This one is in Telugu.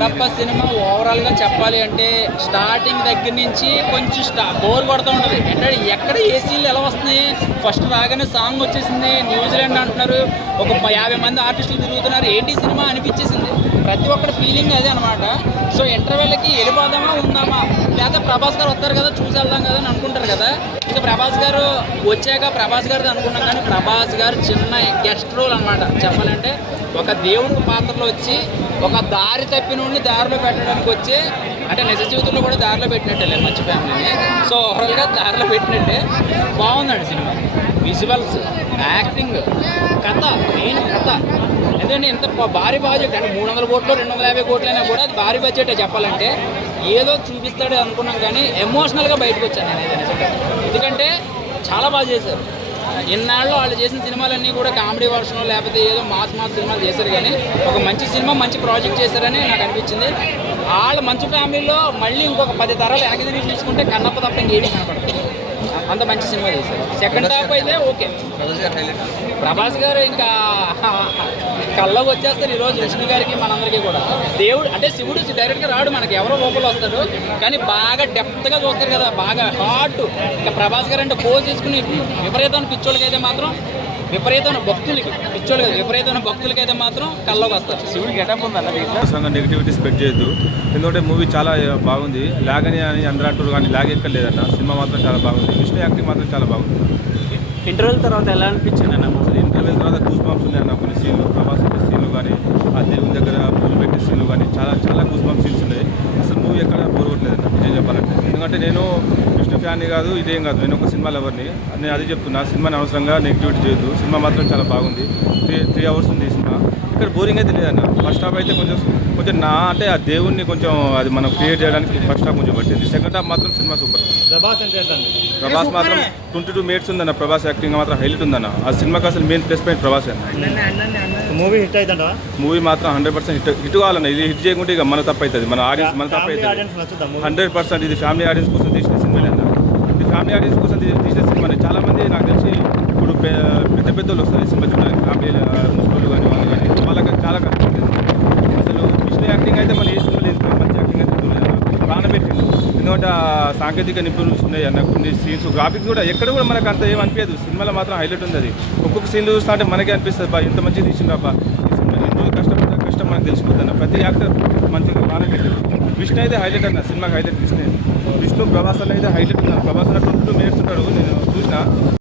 కడప సినిమా ఓవరాల్గా చెప్పాలి అంటే స్టార్టింగ్ దగ్గర నుంచి కొంచెం బోర్ కొడుతూ ఉంటుంది. అంటే ఎక్కడ ఏసీలు ఎలా వస్తున్నాయి, ఫస్ట్ రాగానే సాంగ్ వచ్చేసింది, న్యూజిలాండ్ అంటున్నారు, ఒక 50 మంది ఆర్టిస్టులు తిరుగుతున్నారు, ఏంటి సినిమా అనిపించేసింది. ప్రతి ఒక్కరి ఫీలింగ్ అదే అనమాట. సో ఇంటర్వెల్కి వెళ్ళిపోదామా ఉందామా, లేదా ప్రభాస్ గారు వస్తారు కదా చూసి వెళ్దాం కదా అని అనుకుంటారు కదా. ఇక ప్రభాస్ గారు వచ్చాక ప్రభాస్ గారిది అనుకున్నాం, కానీ ప్రభాస్ గారు చిన్న గెస్ట్ రోల్ అనమాట. చెప్పాలంటే ఒక దేవుడి పాత్రలో వచ్చి ఒక దారి తప్పిన దారిలో పెట్టడానికి వచ్చి, అంటే నిజ జీవితంలో కూడా దారిలో పెట్టినట్టే మంచి ఫ్యామిలీని. సో ఓవరాల్గా దారిలో పెట్టినట్టే బాగుందండి సినిమా. విజువల్స్, యాక్టింగ్, కథ, మెయిన్ కథ. ఎందుకంటే ఇంత భారీ బడ్జెట్ అంటే 300 కోట్లు 250 కోట్లు అయినా కూడా అది భారీ బడ్జెటే చెప్పాలంటే. ఏదో చూపిస్తాడు అనుకున్నాం కానీ ఎమోషనల్గా బయటకు వచ్చాను నేను ఏదైనా సరే. ఎందుకంటే చాలా బాగా చేశారు. ఇన్నాళ్ళు వాళ్ళు చేసిన సినిమాలన్నీ కూడా కామెడీ వర్షన్లో లేకపోతే ఏదో మాస్ సినిమాలు చేశారు, కానీ ఒక మంచి సినిమా మంచి ప్రాజెక్ట్ చేశారని నాకు అనిపించింది. వాళ్ళ మంచి ఫ్యామిలీలో మళ్ళీ ఇంకొక 10 తరాలు వెనక్కి తిరిగి చూసుకుంటే కన్నప్ప తప్ప ఇంకేమీ కనపడదు. అంత మంచి సినిమా చేశారు. సెకండ్ హాఫ్ అయితే ఓకే. ప్రభాస్ గారు ఇంకా కళ్ళకి వచ్చేస్తారు ఈరోజు రజనీ గారికి మనందరికీ కూడా. దేవుడు అంటే శివుడు డైరెక్ట్గా రాడు, మనకి ఎవరో రూపంలో వస్తాడు, కానీ బాగా డెప్త్గా చూస్తారు కదా, బాగా హార్ట్. ఇంకా ప్రభాస్ గారు అంటే పోజ్ చేసుకుని విపరీతమైన పిచ్చోళ్ళకైతే మాత్రం, విపరీతమైన భక్తులకి పిచ్చోళ్ళు కదా, విపరీతమైన భక్తులకైతే మాత్రం కళ్ళకి వస్తారు. శివుడికి గెటప్ ఉందన్న దీంట్లో. నెగిటివిటీ స్ప్రెడ్ చేయొద్దు, ఎందుకంటే మూవీ చాలా బాగుంది. లాగ్ అని అందరూ అంటారు కానీ లాగ్ ఎక్కడ లేదన్న. సినిమా మాత్రం చాలా బాగుంది. విష్ణు యాక్టింగ్ మాత్రం చాలా బాగుంది. ఇంటర్వెల్ తర్వాత ఎలా అనిపించింది అన్న? అసలు ఇంటర్వెల్ తర్వాత గూస్ బంప్స్ ఉన్నాయి అన్న. కొన్ని సీన్లు, ప్రభాస్ సీన్లు కానీ, ఆ దేవుని దగ్గర పూలు పెట్టే సీన్లు కానీ చాలా గూస్ బంప్ సీన్స్ ఉన్నాయి. అసలు మూవీ ఎక్కడ బోరగొట్టలేదన్న నిజం చెప్పాలంటే. ఎందుకంటే నేను విష్ణు ఫ్యాన్ని కాదు, ఇదేం కాదు, నేను ఒక సినిమా లవర్ని. నేను అదే చెప్తున్నా, సినిమాని అవసరంగా నెగిటివిటీ చేయొద్దు. సినిమా మాత్రం చాలా బాగుంది. 3 అవర్స్ ఉంది ఈ సినిమా. ఇక్కడ బోరింగ్ అయితే లేదన్న. ఫస్ట్ హాఫ్ అయితే కొంచెం అంటే ఆ దేవుణ్ణి కొంచెం అది మనం క్రియేట్ చేయడానికి ఫస్ట్ హాఫ్ కొంచెం పట్టింది. సెకండ్ హాఫ్ మాత్రం సినిమా సూపర్. ప్రభాస్ మాత్రం 22 మినిట్స్ ఉందన్న. ప్రభాస్ యాక్టింగ్ మాత్రం హైలైట్ ఉందన్న. ఆ సినిమాకి అసలు మెయిన్ ప్లస్ పాయింట్ ప్రభాస్ అన్న. మూవీ హిట్ అవుతుందా? మూవీ మాత్రం 100% హిట్ కావాలన్న. ఇది హిట్ చేయకుంటే ఇక మన తప్పు అవుతుంది, మన ఆడియన్స్ మన తప్పు అవుతుంది 100%. ఇది ఫ్యామిలీ ఆడియన్స్ కోసం తీసిన సినిమా అన్న. ఇది ఫ్యామిలీ ఆడియన్స్ కోసం తీసిన సినిమా. చాలా మంది నాకు తెలిసి ఇప్పుడు పెద్ద వాళ్ళు వస్తారు ఈ సినిమా చూడడానికి, ఫ్యామిలీ ముస్లింలు కానీ వాళ్ళు కానీ, వాళ్ళకి చాలా కనిపిస్తుంది. అసలు విష్ణు యాక్టింగ్ అయితే మన ఏ సినిమా లేదు, మంచి యాక్టింగ్ అయితే చూడలేదు, ప్రాణం పెట్టింది. ఎందుకంటే ఆ సాంకేతిక నిపుణులు ఉన్నాయి అన్న. కొన్ని సీన్స్, గ్రాఫిక్స్ కూడా ఎక్కడ కూడా మనకు అంత ఏం అనిపించదు. సినిమాలో మాత్రం హైలైట్ ఉంది. అది ఒక్కొక్క సీన్లు చూస్తా అంటే మనకే అనిపిస్తుంది, బా ఇంత మంచిగా తీసిండు అబ్బా ఈ సినిమా, ఎన్ని రోజులు కష్టం మనకు తెలిసిపోతుంది అన్న. ప్రతి యాక్టర్ మంచిగా బాగా పెట్టారు. విష్ణు అయితే హైలైట్ అన్న, సినిమాకి హైలైట్ విష్ణు. ప్రభాస్ అయితే హైలైట్ ఉన్నారు. ప్రభాస్ 22 మినిట్స్ ఉంటాడు, నేను చూసిన.